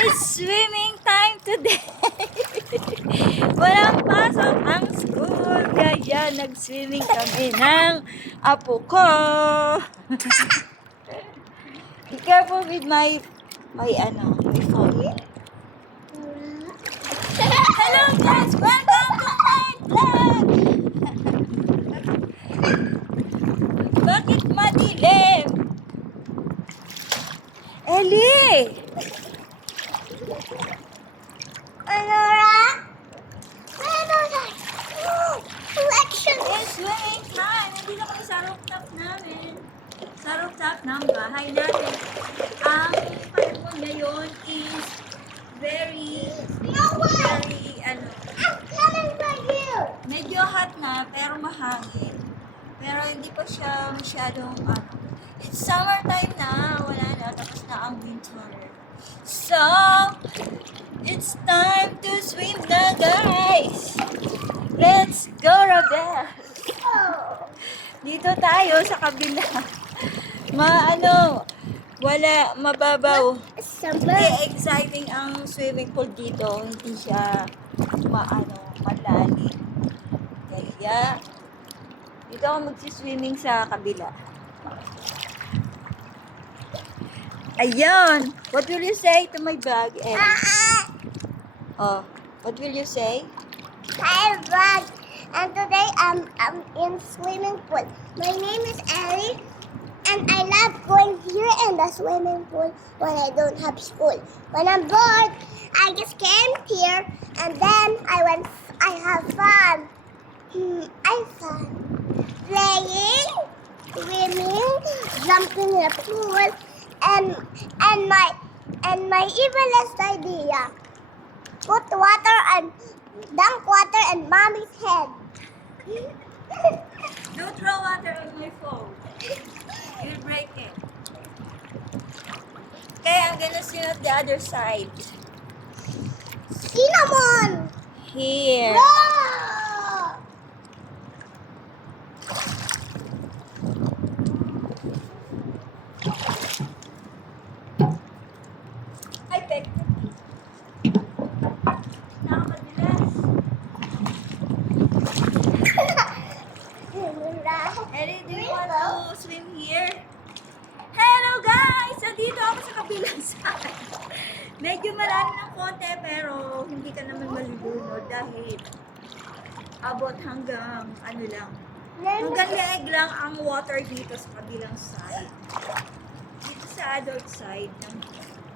It's swimming time today. Walang pasok ang school, kaya nag-swimming kami ng apo ko. Be careful with my phone. Hello guys, welcome to my vlog. Bakit madilim? Ellie! It's swimming time. Nandito kami sa rooftop namin. Sa rooftop ng bahay natin. Ang panahon ngayon is very, medyo hot na, pero mahangin. Pero hindi pa siya masyadong, it's summertime na. Wala na, tapos na ang winter. So, it's time to swim na, guys. Let's go, Rabel. Dito tayo sa kabila. Mababaw. Hindi exciting ang swimming pool dito. Hindi siya malalim. Kaya, dito ako magsiswimming sa kabila. Ayun! What will you say to my bag, Ellie? Oh, what will you say? Hi, vlog. And today I'm in swimming pool. My name is Ellie, and I love going here in the swimming pool when I don't have school. When I'm bored, I just came here, and then I have fun. I fun playing, swimming, jumping in the pool, and my evilest idea: put water and dunk water in mommy's head. Don't throw water on my phone. You'll break it. Okay, I'm gonna swim at the other side. Cinnamon! Here. Whoa! I picked it. Nakakadilas. Ellie, do you want to swim here? Hello guys! Nandito ako sa kabilang side. Medyo malalim ng konti pero hindi ka naman malulunod dahil abot hanggang hanggang leeg lang ang water dito sa kabilang side. Dito sa adult side ng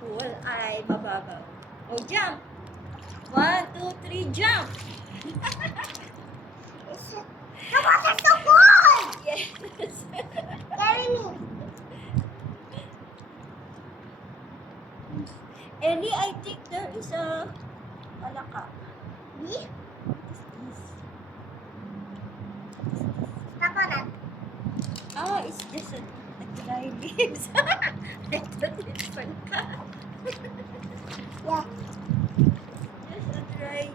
pool ay mababaw. O, jump! 1, 2, 3, jump! The water's so cold! Yes! Carry me. Ellie, I think there is a malaka. Me? Is Coconut. oh, it's just a dry leaves. I thought it's palaka. Yeah. Just a dry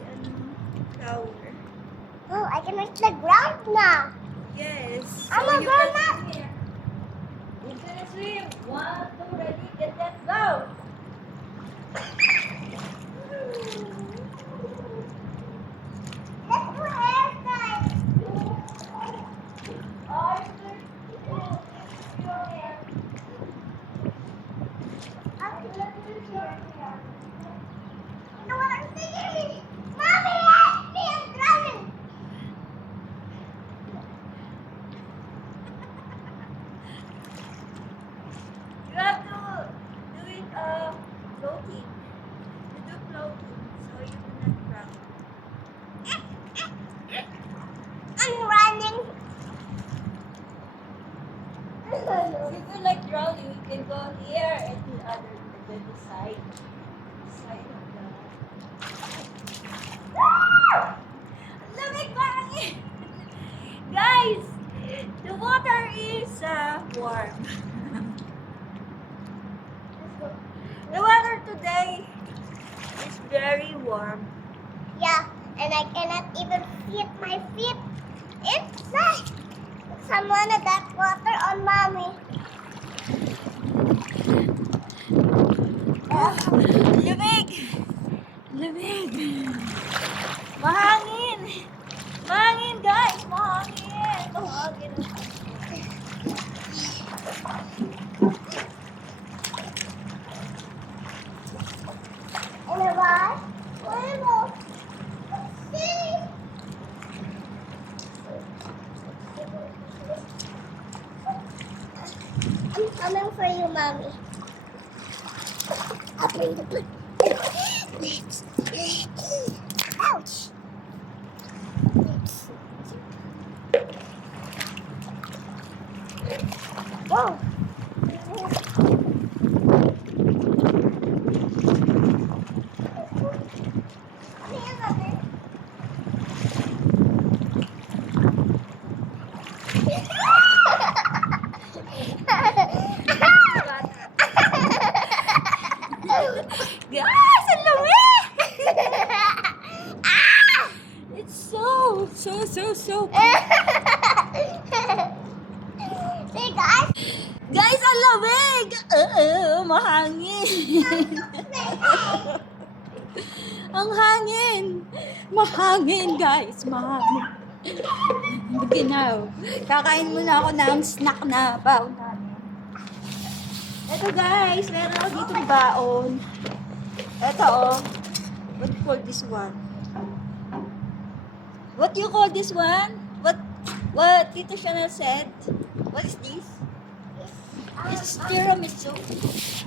flower. Oh, I can reach the ground now. Yes. I'm a you grown can up. swim here. You can swim. 1, 2, ready, get that, go! Let's do hairstyle. Oh, your hair. You know what I'm thinking? Mommy, help me! I'm drowning. You have to do it floating. You do floating so you will not drown. I'm running. If you feel like drowning, you can go here and the side. Side of the... Lamig pangit! Guys, the water is warm. The water today is very warm. Yeah, and I cannot even fit my feet inside. Someone had that water on mommy. Lumig! you, mommy. I'll bring the book. Ouch. Whoa. Guys, ang lamig! It's so. Hey guys. Guys, ang lamig! Mahangin. Ang hangin. Mahangin, guys. Mahangin. Ginaw. Kakain muna ako ng snack na baon namin. Ito guys, meron ako ditong baon. Ito oh. What you call this one? What you call this one? What Tito Chanel said? What is this? It's tiramisu. It's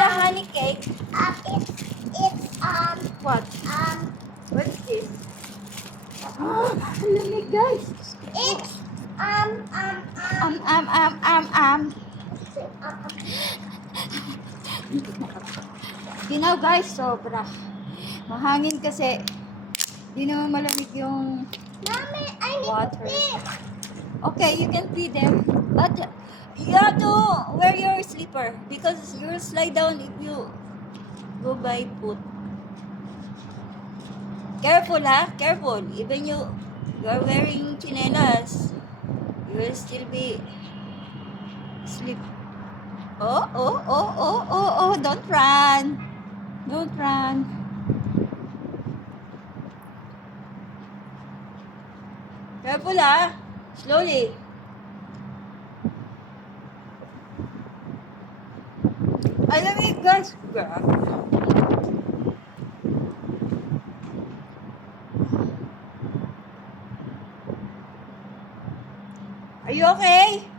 a honey cake. It's What? What is this? Oh, ang lamig guys. It's Ginaw guys, sobra. Mahangin kasi. Di naman malamig yung Mommy, I need water. to pee. Okay, you can feed them. But you have to wear your slipper because you'll slide down if you go by foot. Careful ha, careful. Even you are wearing chinelas, you will still be slip. Oh, don't run. Don't run. Careful ha. Slowly. Alam mo guys. Are you okay?